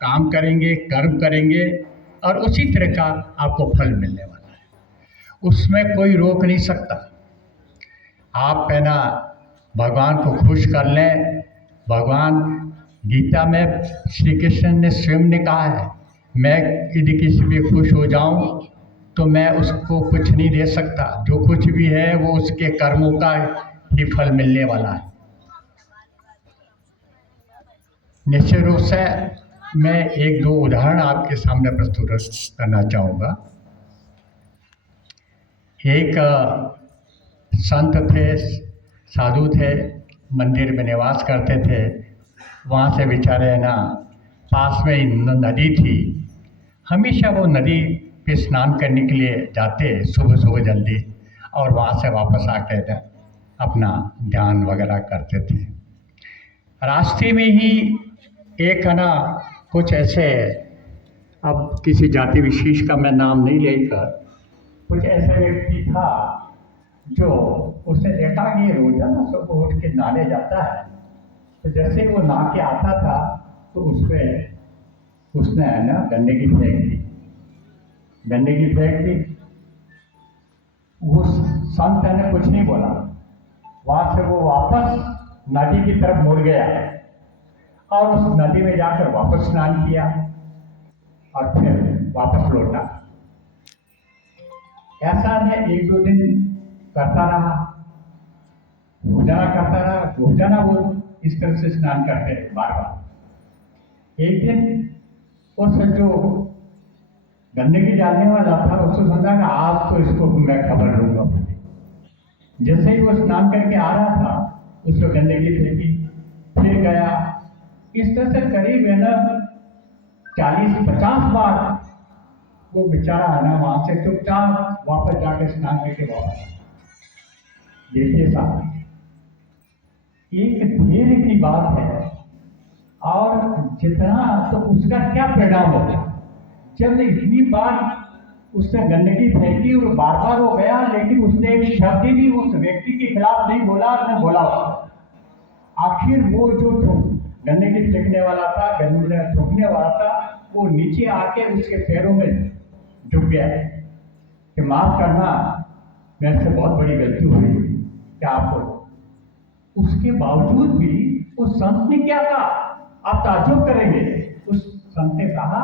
काम करेंगे, कर्म करेंगे और उसी तरह का आपको फल मिलने वाला है। उसमें कोई रोक नहीं सकता। आप है ना भगवान को खुश कर लें। भगवान गीता में श्री कृष्ण ने स्वयं ने कहा है, मैं यदि किसी पे खुश हो जाऊं तो मैं उसको कुछ नहीं दे सकता। जो कुछ भी है वो उसके कर्मों का ही फल मिलने वाला है। निश्चित रूप से मैं एक दो उदाहरण आपके सामने प्रस्तुत करना चाहूँगा। एक संत थे, साधु थे, मंदिर में निवास करते थे। वहाँ से बेचारे ना पास में ही नदी थी। हमेशा वो नदी पे स्नान करने के लिए जाते सुबह सुबह जल्दी, और वहाँ से वापस आके अपना ध्यान वगैरह करते थे। रास्ते में ही एक है ना कुछ ऐसे, अब किसी जाति विशेष का मैं नाम नहीं लेकर, कुछ ऐसा व्यक्ति था जो उसने देखा कि ये रोजाना सुबह उठ के नहाने जाता है। तो जैसे वो नहा के आता था तो उसने है ना गंदगी फेंक दी। गंदगी फेंक दी। उस संत ने कुछ नहीं बोला। वहां से वो वापस नदी की तरफ मुड़ गया और उस नदी में जाकर वापस स्नान किया और फिर वापस लौटा। ऐसा मैं एक दो दिन करता रहा, रोजाना करता रहा। रोजाना वो इस तरह से स्नान करते रहे बार बार। एक दिन उस जो गंदगी डालने वाला था उसको समझा कि आज तो इसको मैं खबर लूंगा। जैसे ही वो स्नान करके आ रहा था उसको गंदगी फेंकी, फिर गया। इस तरह से करीब है ना 40-50 बार वो बेचारा है ना वहां से चुपचाप वापस जाके स्नान करके वापस। देखिए साहब, एक धैर्य की बात है। और जितना तो उसका क्या परिणाम होगा। जब इतनी बार उसने गंदगी फेंकी और बार बार हो गया, लेकिन उसने एक शब्द भी उस व्यक्ति के खिलाफ नहीं बोला और न बोला। आखिर वो जो गंदगी फेंकने वाला था, गंदगी थूकने वाला था, वो नीचे आके उसके पैरों में झुक गया कि माफ करना, मेरे से बहुत बड़ी गलती हुई क्या आपको। उसके बावजूद भी उस संत ने क्या कहा, आप ताज्जुब करेंगे। उस संत ने कहा